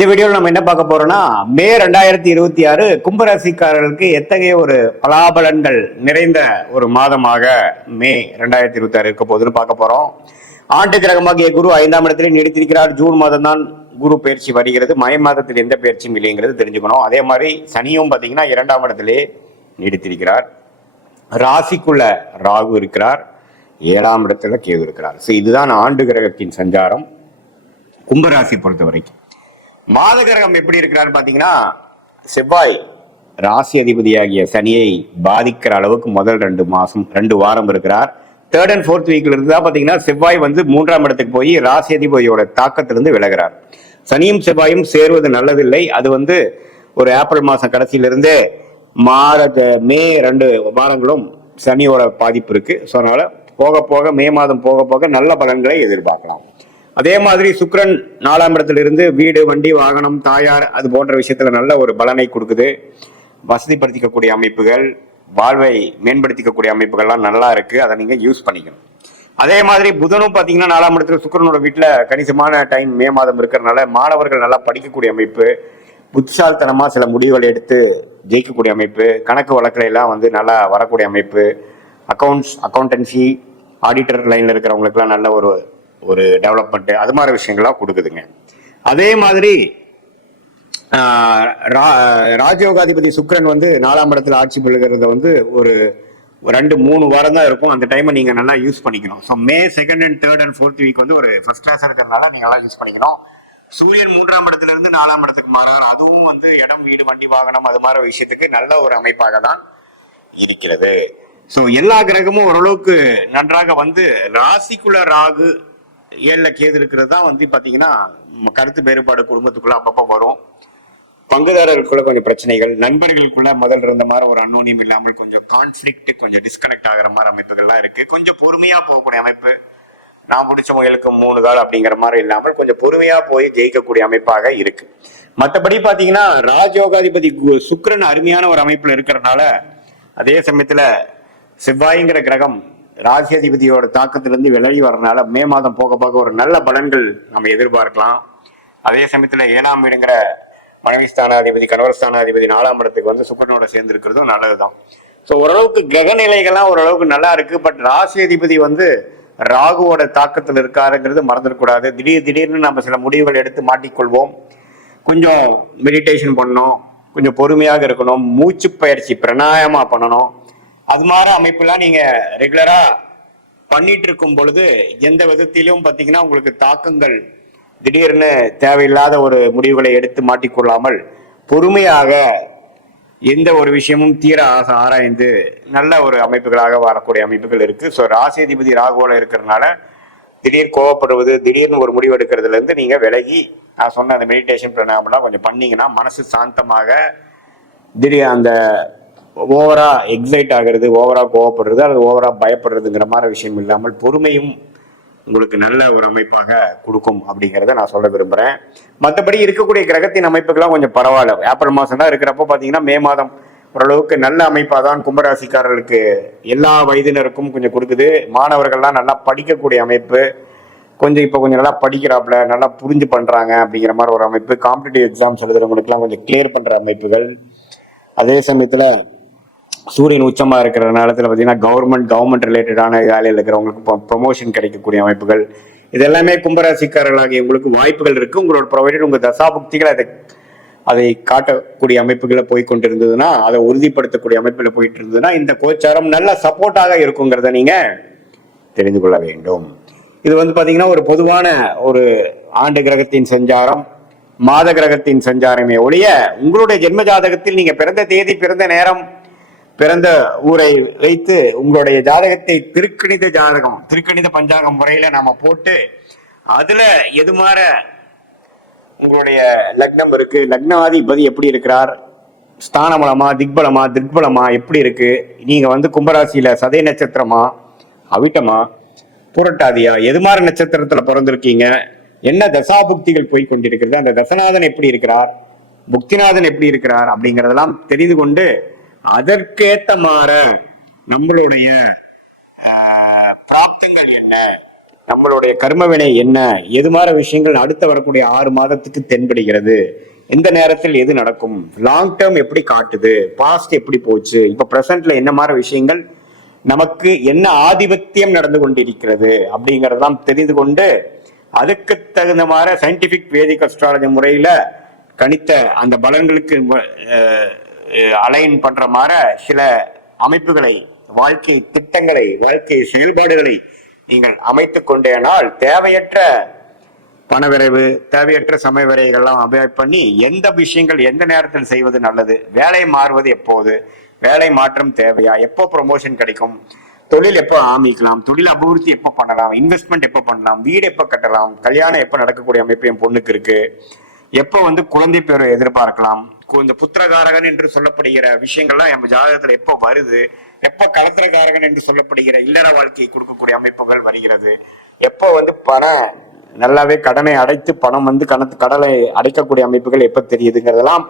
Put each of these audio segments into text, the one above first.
இந்த வீடியோவில் நம்ம என்ன பார்க்க போறோம்னா மே 2026 கும்பராசிக்காரர்களுக்கு எத்தகைய ஒரு பலாபலன்கள் நிறைந்த ஒரு மாதமாக மே 2026 இருக்க போகுதுன்னு பார்க்க போறோம். ஆண்டு கிரகமாகிய குரு 5ஆம் இடத்துல நீடித்திருக்கிறார். ஜூன் மாதம் தான் குரு பயிற்சி வருகிறது. மை மாதத்தில் எந்த பயிற்சியும் இல்லைங்கிறது தெரிஞ்சுக்கணும். அதே மாதிரி சனியும் பார்த்தீங்கன்னா 2ஆம் இடத்திலே நீடித்திருக்கிறார். ராசிக்குள்ள ராகு இருக்கிறார், 7ஆம் இடத்துல கேது இருக்கிறார். இதுதான் ஆண்டு கிரகத்தின் சஞ்சாரம் கும்பராசி பொறுத்த வரைக்கும். மாத கிரகம் எப்படி இருக்கிறான்னு பாத்தீங்கன்னா, செவ்வாய் ராசி அதிபதியாகிய சனியை பாதிக்கிற அளவுக்கு முதல் 2 வாரம் இருக்கிறார். 3rd and 4th வீக்ல இருந்து தான் பாத்தீங்கன்னா செவ்வாய் 3ஆம் இடத்துக்கு போய் ராசி அதிபதியோட தாக்கத்திலிருந்து விலகிறார். சனியும் செவ்வாயும் சேருவது நல்லதில்லை. அது ஒரு ஏப்ரல் மாசம் கடைசியிலிருந்து மே 2 வாரங்களும் சனியோட பாதிப்பு இருக்கு. ஸோ அதனால போக போக மே மாதம் போக போக நல்ல பலன்களை எதிர்பார்க்கலாம். அதே மாதிரி சுக்கிரன் 4ஆம் இடத்திலிருந்து வீடு, வண்டி, வாகனம், தாயார் அது போன்ற விஷயத்துல நல்ல ஒரு பலனை கொடுக்குது. வசதிப்படுத்திக்கக்கூடிய அமைப்புகள், வாழ்வை மேம்படுத்திக்கக்கூடிய அமைப்புகள்லாம் நல்லா இருக்கு. அதை நீங்க யூஸ் பண்ணிக்கணும். அதே மாதிரி புதனும் பாத்தீங்கன்னா 4ஆம் இடத்துல சுக்கிரனோட வீட்டுல கணிசமான டைம் மே மாதம் இருக்கிறதுனால மாணவர்கள் நல்லா படிக்கக்கூடிய அமைப்பு, புத்திசாலித்தனமா சில முடிவுகள் எடுத்து ஜெயிக்கக்கூடிய அமைப்பு, கணக்கு வழக்குல எல்லாம் நல்லா வரக்கூடிய அமைப்பு, அக்கௌண்டன்சி, ஆடிட்டர் லைன்ல இருக்கிறவங்களுக்குலாம் நல்ல ஒரு டெவலப்மெண்ட், அது மாதிரி விஷயங்கள்லாம் கொடுக்குதுங்க. அதே மாதிரி ராஜயோகாதிபதி சுக்கிரன் 4ஆம் இடத்துல ஆட்சி பெறுகிறத ஒரு 2-3 வாரம் தான் இருக்கும். அந்த டைமை நீங்க நல்லா யூஸ் பண்ணிக்கணும். So May 2nd and 3rd and 4th week ஒரு ஃபர்ஸ்ட் கிளாஸ் இருக்கிறதுனால நீங்க நல்லா யூஸ் பண்ணிக்கணும். சூரியன் 3ஆம் இடத்துல இருந்து 4ஆம் இடத்துக்கு மாறார். அதுவும் இடம், வீடு, வண்டி, வாகனம் அது மாதிரி விஷயத்துக்கு நல்ல ஒரு அமைப்பாக தான் இருக்கிறது. ஸோ எல்லா கிரகமும் ஓரளவுக்கு நன்றாக ராசிக்குள்ள ராகு 7ல கேது இருக்கிறது தான் பாத்தீங்கன்னா கருத்து வேறுபாடு குடும்பத்துக்குள்ள அப்பப்போ வரும். பங்குதாரர்களுக்குள்ள கொஞ்சம் பிரச்சனைகள், நண்பர்களுக்குள்ள முதல்ல இருந்த மாதிரி ஒரு அன்னோனியம் இல்லாமல் கொஞ்சம் கான்ஃபிளிக்ட், கொஞ்சம் டிஸ்கனெக்ட் ஆகிற மாதிரி அமைப்புகள்லாம் இருக்கு. கொஞ்சம் பொறுமையா போகக்கூடிய அமைப்பு, நான் பிடிச்ச முயலுக்கு 3 கால் அப்படிங்கிற மாதிரி இல்லாமல் கொஞ்சம் பொறுமையா போய் ஜெயிக்கக்கூடிய அமைப்பாக இருக்கு. மற்றபடி பாத்தீங்கன்னா ராஜயோகாதிபதி சுக்கிரன் அருமையான ஒரு அமைப்புல இருக்கிறதுனால, அதே சமயத்துல செவ்வாய்ங்கிற கிரகம் ராசி அதிபதியோட தாக்கத்திலிருந்து விலகி வரனால மே மாதம் போக போக ஒரு நல்ல பலன்கள் நம்ம எதிர்பார்க்கலாம். அதே சமயத்துல 7ஆம் வீடுங்கிற மனைவி ஸ்தானாதிபதி, கணவர் ஸ்தானாதிபதி 4ஆம் இடத்துக்கு சுக்கிரனோட சேர்ந்து இருக்கிறதும் நல்லதுதான். ஸோ ஓரளவுக்கு கிரக நிலைகள்லாம் ஓரளவுக்கு நல்லா இருக்கு. பட் ராசி அதிபதி ராகுவோட தாக்கத்தில் இருக்காருங்கிறது மறந்துடக்கூடாது. திடீர்னு நம்ம சில முடிவுகள் எடுத்து மாட்டிக்கொள்வோம். கொஞ்சம் மெடிடேஷன் பண்ணணும், கொஞ்சம் பொறுமையாக இருக்கணும், மூச்சு பயிற்சி பிராணாயாமா பண்ணணும். அது மாதிரி அமைப்புலாம் நீங்க ரெகுலரா பண்ணிட்டு இருக்கும் பொழுது எந்த விதத்திலும் பாத்தீங்கன்னா உங்களுக்கு தாக்கங்கள் திடீர்னு தேவையில்லாத ஒரு முடிவுகளை எடுத்து மாட்டிக்கொள்ளாமல் பொறுமையாக எந்த ஒரு விஷயமும் தீர ஆராய்ந்து நல்ல ஒரு அமைப்புகளாக வரக்கூடிய அமைப்புகள் இருக்கு. ஸோ ராசி அதிபதி ராகுவோட இருக்கிறதுனால திடீர் கோவப்படுவது, திடீர்னு ஒரு முடிவு எடுக்கிறதுல இருந்து நீங்க விலகி நான் சொன்ன அந்த மெடிடேஷன் பிராணாயாமம்லாம் கொஞ்சம் பண்ணீங்கன்னா மனசு சாந்தமாக, திடீர் அந்த ஓவரா எக்ஸைட் ஆகிறது, ஓவரா கோவப்படுறது, அது ஓவரா பயப்படுறதுங்கிற மாதிரி விஷயம் இல்லாமல் பொறுமையும் உங்களுக்கு நல்ல ஒரு அமைப்பாக கொடுக்கும் அப்படிங்கிறத நான் சொல்ல விரும்புறேன். மற்றபடி இருக்கக்கூடிய கிரகத்தின் அமைப்புகள்லாம் கொஞ்சம் பரவாயில்ல. ஏப்ரல் மாதம் தான் இருக்கிறப்போ பார்த்தீங்கன்னா மே மாதம் ஓரளவுக்கு நல்ல அமைப்பாக தான் கும்பராசிக்காரர்களுக்கு எல்லா வயதினருக்கும் கொஞ்சம் கொடுக்குது. மாணவர்கள்லாம் நல்லா படிக்கக்கூடிய அமைப்பு, இப்போ கொஞ்சம் நல்லா படிக்கிறாப்புல, நல்லா புரிஞ்சு பண்றாங்க அப்படிங்கிற மாதிரி ஒரு அமைப்பு. காம்படிட்டிவ் எக்ஸாம்ஸ் எழுதுறவங்களுக்குலாம் கொஞ்சம் கிளியர் பண்ற அமைப்புகள். அதே சமயத்துல சூரியன் உச்சமா இருக்கிற நேரத்தில் பார்த்தீங்கன்னா கவர்மெண்ட் ரிலேட்டடான வேலையில் இருக்கிறவங்களுக்கு ப்ரொமோஷன் கிடைக்கக்கூடிய அமைப்புகள், இது எல்லாமே கும்பராசிக்காரர்களாகிய உங்களுக்கு வாய்ப்புகள் இருக்கு. உங்களோட ப்ரொவைடட் உங்க தசாபுக்திகள் அதை காட்டக்கூடிய அமைப்புகளை போய் கொண்டிருந்ததுன்னா, அதை உறுதிப்படுத்தக்கூடிய அமைப்புல போயிட்டு இருந்ததுன்னா இந்த கோச்சாரம் நல்ல சப்போர்ட்டாக இருக்குங்கிறத நீங்க தெரிந்து கொள்ள வேண்டும். இது பாத்தீங்கன்னா ஒரு பொதுவான ஒரு ஆண்டு கிரகத்தின் சஞ்சாரம், மாத கிரகத்தின் சஞ்சாரமே ஒழிய உங்களுடைய ஜென்ம ஜாதகத்தில் நீங்க பிறந்த தேதி, பிறந்த நேரம், பிறந்த ஊரை வைத்து உங்களுடைய ஜாதகத்தை திருக்கணித பஞ்சாங்கம் முறையில நாம போட்டு அதுல எது மாற உங்களுடைய லக்னம் இருக்கு, லக்னாதிபதி எப்படி இருக்கிறார், ஸ்தானபலமா, திக்பலமா எப்படி இருக்கு, நீங்க கும்பராசியில சதய நட்சத்திரமா, அவிட்டமா, புரட்டாதியா, எது மாதிரி நட்சத்திரத்துல பிறந்திருக்கீங்க, என்ன தசாபுக்திகள் போய் கொண்டிருக்கிறது, அந்த தசநாதன் எப்படி இருக்கிறார், புக்திநாதன் எப்படி இருக்கிறார் அப்படிங்கறதெல்லாம் தெரிந்து கொண்டு அதற்கேத்த மாற நம்மளுடைய பிராப்தங்கள் என்ன, நம்மளுடைய கர்மவினை என்ன, எது மாதிரி விஷயங்கள் அடுத்து வரக்கூடிய 6 மாதத்துக்கு தென்படுகிறது, எந்த நேரத்தில் எது நடக்கும், லாங் டேர்ம் எப்படி காட்டுது, பாஸ்ட் எப்படி போச்சு, இப்ப பிரசன்ட்ல என்ன மாதிரி விஷயங்கள் நமக்கு என்ன ஆதிபத்தியம் நடந்து கொண்டிருக்கிறது அப்படிங்கறதெல்லாம் தெரிந்து கொண்டு அதுக்கு தகுந்த மாதிரி சயின்டிபிக் வேதிக் அஸ்ட்ராலஜி முறையில கணித்த அந்த பலன்களுக்கு அலைன் பண்ற மாதிரி சில அமைப்புகளை, வாழ்க்கை திட்டங்களை, வாழ்க்கை செயல்பாடுகளை நீங்கள் அமைத்துக் கொண்டேனால் தேவையற்ற பணவிரைவு, தேவையற்ற சமய விரைவுகள்லாம் அபாய் பண்ணி எந்த விஷயங்கள் எந்த நேரத்தில் செய்வது நல்லது, வேலை மாறுவது எப்போது, வேலை மாற்றம் தேவையா, எப்போ ப்ரொமோஷன் கிடைக்கும், தொழில் எப்போ ஆரம்பிக்கலாம், தொழில் அபிவிருத்தி எப்போ பண்ணலாம், இன்வெஸ்ட்மெண்ட் எப்போ பண்ணலாம், வீடு எப்போ கட்டலாம், கல்யாணம் எப்போ நடக்கக்கூடிய அமைப்பு என் பொண்ணுக்கு இருக்கு, எப்போ குழந்தை பேரை எதிர்பார்க்கலாம், இந்த புத்திரகாரகன் என்று சொல்லப்படுகிற விஷயங்கள்லாம் நம்ம ஜாதகத்துல எப்போ வருது, எப்போ கலத்திரகாரகன் என்று சொல்லப்படுகிற இல்லற வாழ்க்கையை கொடுக்கக்கூடிய அமைப்புகள் வருகிறது, எப்போ பணம் நல்லாவே கடனை அடைத்து பணம் கடலை அடைக்கக்கூடிய அமைப்புகள் எப்ப தெரியுதுங்கிறதெல்லாம்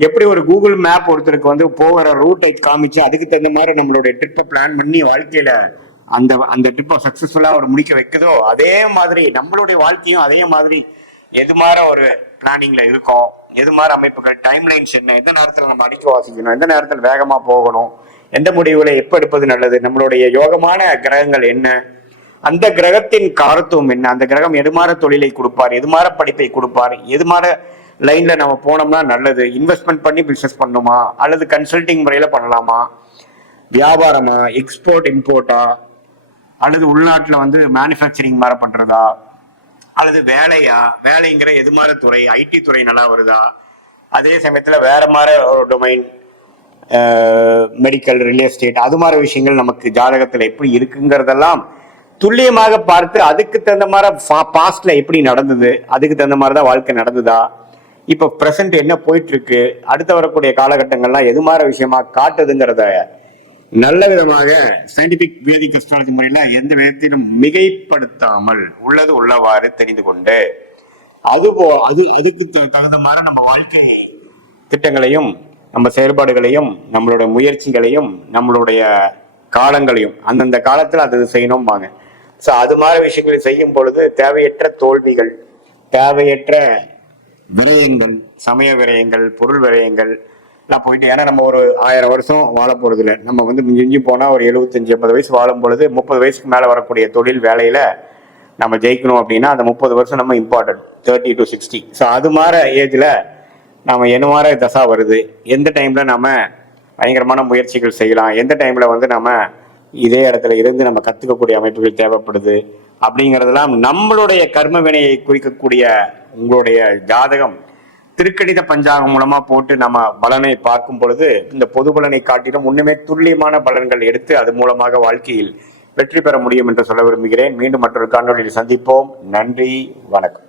எப்படி ஒரு கூகுள் மேப் ஒருத்தருக்கு போகிற ரூட்டை காமிச்சு அதுக்கு தகுந்த மாதிரி நம்மளுடைய ட்ரிப்பை பிளான் பண்ணி வாழ்க்கையில அந்த ட்ரிப்பை சக்சஸ்ஃபுல்லா ஒரு முடிக்க வைக்குதோ அதே மாதிரி நம்மளுடைய வாழ்க்கையும் அதே மாதிரி எது மாதிரி ஒரு பிளானிங்ல இருக்கும், எது மாதிரி அமைப்புகள், டைம் லைன்ஸ் என்ன, எந்த நேரத்துல நம்ம அடிக்க வாசிக்கணும், எந்த நேரத்துல வேகமா போகணும், எந்த முடிவுகளை எப்ப எடுப்பது நல்லது, நம்மளுடைய யோகமான கிரகங்கள் என்ன, அந்த கிரகத்தின் காரத்துவம் என்ன, அந்த கிரகம் எது மாதிரி தொழிலை கொடுப்பார், எது மாதிரி படிப்பை கொடுப்பார், எது மாதிரி லைன்ல நம்ம போனோம்னா நல்லது, இன்வெஸ்ட்மெண்ட் பண்ணி பிசினஸ் பண்ணுமா அல்லது கன்சல்டிங் முறையில பண்ணலாமா, வியாபாரமா, எக்ஸ்போர்ட் இம்போர்ட்டா, அல்லது உள்நாட்டுல மேனுஃபேக்சரிங் மாதிரி பண்றதா, அல்லது வேலையா, வேலைங்கிற எது மாதிரி துறை, ஐடி துறை நல்லா வருதா, அதே சமயத்துல வேற மாதிரி ஒரு டொமைன், மெடிக்கல், ரியல் எஸ்டேட், அது மாதிரி விஷயங்கள் நமக்கு ஜாதகத்துல எப்படி இருக்குங்கிறதெல்லாம் துல்லியமாக பார்த்து அதுக்கு தகுந்த மாதிரி பாஸ்ட்ல எப்படி நடந்தது, அதுக்கு தகுந்த மாதிரிதான் வாழ்க்கை நடந்ததா, இப்ப பிரசன்ட் என்ன போயிட்டு இருக்கு, அடுத்து வரக்கூடிய காலகட்டங்கள்லாம் எது மாதிரி விஷயமா காட்டுதுங்கிறத நல்ல விதமாக சயின்டிபிக் வேதிக் அஸ்ட்ராலஜி முறையில எந்த விதத்திலும் மிகைப்படுத்தாமல் உள்ளது உள்ளவாறு தெரிந்து கொண்டு அதுக்கு தகுந்த மாதிரி நம்ம வாழ்க்கை திட்டங்களையும் நம்ம செயல்பாடுகளையும் நம்மளுடைய முயற்சிகளையும் நம்மளுடைய காலங்களையும் அந்தந்த காலத்துல அது செய்யணும்பாங்க. ஸோ அது மாதிரி விஷயங்களை செய்யும் பொழுது தேவையற்ற தோல்விகள், தேவையற்ற விரயங்கள், சமய விரயங்கள், பொருள் விரயங்கள் எல்லாம் போயிட்டு, ஏன்னா நம்ம ஒரு 1000 வருஷம் வாழ போறது இல்லை. நம்ம மிஞ்சி போனா ஒரு 75-80 வயசு வாழும் பொழுது 30 வயசுக்கு மேல வரக்கூடிய தொழில் வேலையில நம்ம ஜெயிக்கணும் அப்படின்னா அந்த 30 வருஷம் நம்ம இம்பார்ட்டன்ட், 30 to 60. ஸோ அது மாதிரி ஏஜ்ல நம்ம என்ன மாதிரி தசா வருது, எந்த டைம்ல நம்ம பயங்கரமான முயற்சிகள் செய்யலாம், எந்த டைம்ல நம்ம இதே இடத்துல இருந்து நம்ம கத்துக்கக்கூடிய அமைப்புகள் தேவைப்படுது அப்படிங்கிறதெல்லாம் நம்மளுடைய கர்ம வினையை குறிக்கக்கூடிய உங்களுடைய ஜாதகம் திருக்கணித பஞ்சாங்கம் மூலமா போட்டு நம்ம பலனை பார்க்கும் பொழுது இந்த பொது பலனை காட்டிலும் இன்னுமே துல்லியமான பலன்கள் எடுத்து அது மூலமாக வாழ்க்கையில் வெற்றி பெற முடியும் என்று சொல்ல விரும்புகிறேன். மீண்டும் மற்றொரு காணொலியில் சந்திப்போம். நன்றி, வணக்கம்.